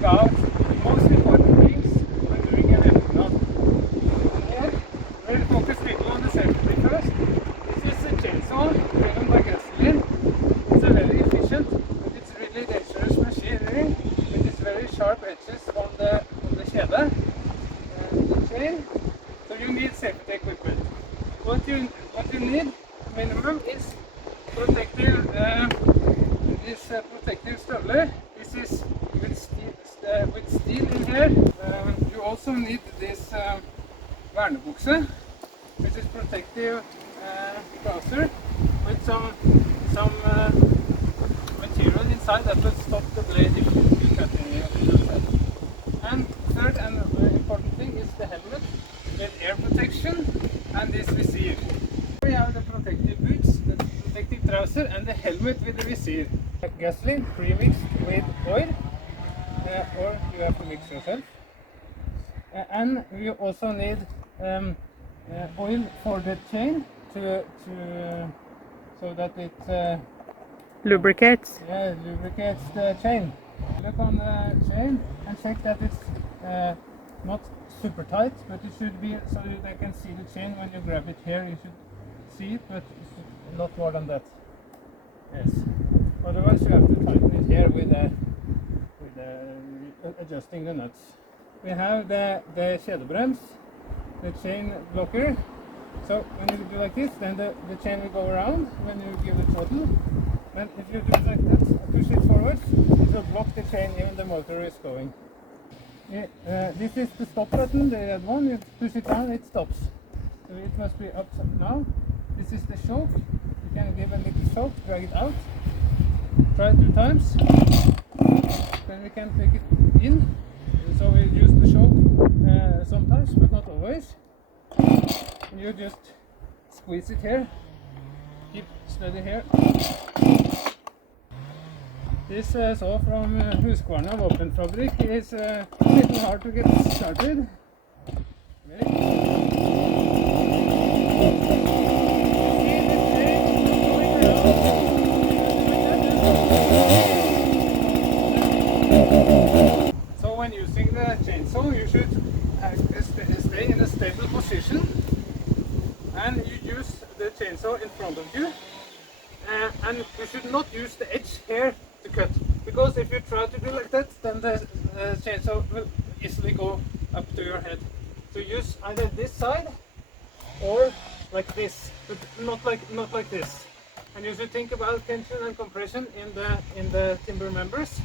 about the most important things when doing a Veddugnad. Here, we'll focus a little on the safety first. This is a chainsaw driven by gasoline. It's a very efficient, but it's really dangerous machinery with these very sharp edges on the kjede, the chain. So you need safety equipment. What you need minimum is protective støvler. This is with steel in here. You also need this vernebukse, which is protective trouser with some material inside that will stop the blade if you cut yourself. And third and very important thing is the helmet with air protection and this visor. We have the protective boots, the protective trouser and the helmet with the visor. Gasoline pre-mixed with oil, or you have to mix yourself. And we also need oil for the chain so that it lubricates. Yeah, lubricates the chain. Look on the chain and check that it's not super tight, but it should be so that I can see the chain when you grab it here. You should see it, but not more than that. Yes. Otherwise, you have to tighten it here with adjusting the nuts. We have the kjedebrems, the chain blocker. So when you do like this, then the chain will go around when you give the throttle. And if you do it like that, push it forwards, it will block the chain even the motor is going. This is the stop button, the red one. You push it down, it stops. So it must be up now. This is the choke. You can give a little choke, drag it out. Try 2 times. Then we can take it in. So we use the choke sometimes, but not always. And you just squeeze it here. Keep steady here. This saw from Husqvarna våpenfabrikk is a little hard to get started. So when using the chainsaw, you should stay in a stable position, and you use the chainsaw in front of you, and you should not use the edge here to cut, because if you try to do like that, then the chainsaw will easily go up to your head. So use either this side or like this, but not like this. And you should think about tension and compression in the timber members,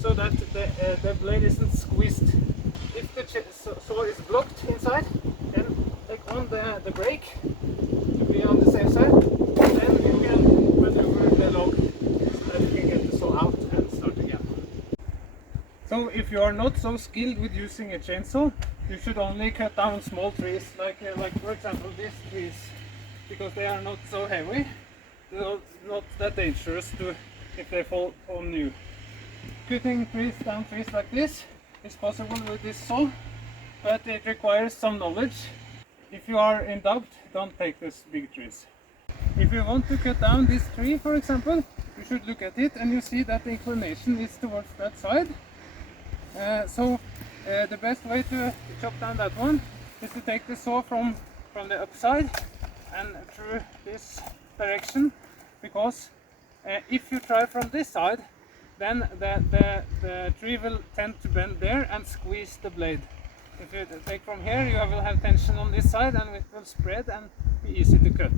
so that the blade isn't squeezed. If the saw is blocked inside, then take on the brake to be on the safe side. Then you can maneuver the log so that you can get the saw out and start again. So if you are not so skilled with using a chainsaw, you should only cut down small trees, like for example these trees, because they are not so heavy. They're not that dangerous if they fall on you. Cutting down trees like this is possible with this saw, but it requires some knowledge. If you are in doubt, don't take these big trees. If you want to cut down this tree, for example, you should look at it and you see that the inclination is towards that side. The best way to chop down that one is to take the saw from the upside and through this direction, because if you try from this side, then the tree will tend to bend there and squeeze the blade. If you take from here, you will have tension on this side and it will spread and be easy to cut.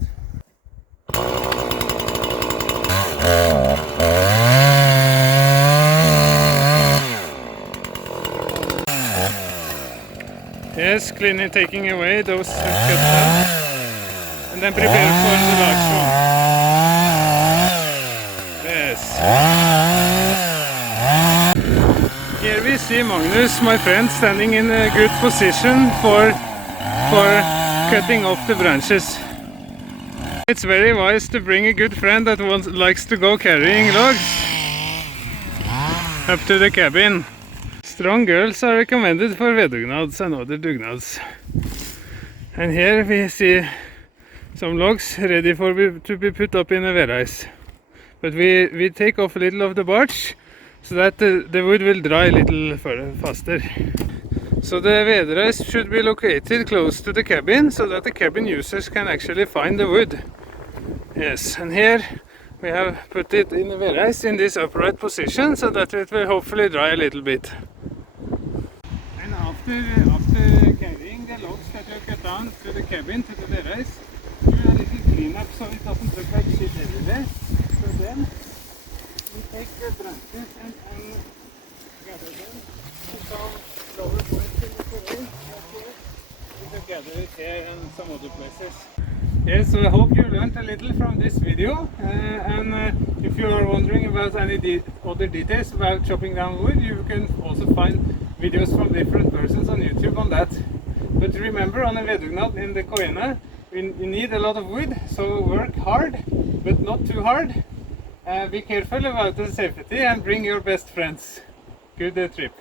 Yes, cleaning, taking away those cut down, and then prepare for the large one. Yes. Here we see Magnus, my friend, standing in a good position for cutting off the branches. It's very wise to bring a good friend that likes to go carrying logs up to the cabin. Strong girls are recommended for Veddugnads and other dugnads. And here we see some logs ready to be put up in a warehouse. But we take off a little of the barge so that the wood will dry a little faster. So the vedrais should be located close to the cabin so that the cabin users can actually find the wood. Yes, and here we have put it in the vedrais in this upright position so that it will hopefully dry a little bit. And after carrying the logs that you cut down to the cabin, to the vedrais, do a little cleanup so it doesn't look like shit everywhere. So then we take the branches and gather them to some lower points in the terrain. We can gather it here and some other places. Yes, so I hope you learned a little from this video, and if you are wondering about any other details about chopping down wood, you can also find videos from different versions on YouTube on that. But remember, on a Veddugnad in the Koiene, you need a lot of wood, so work hard, but not too hard. Be careful about the safety and bring your best friends. Good trip.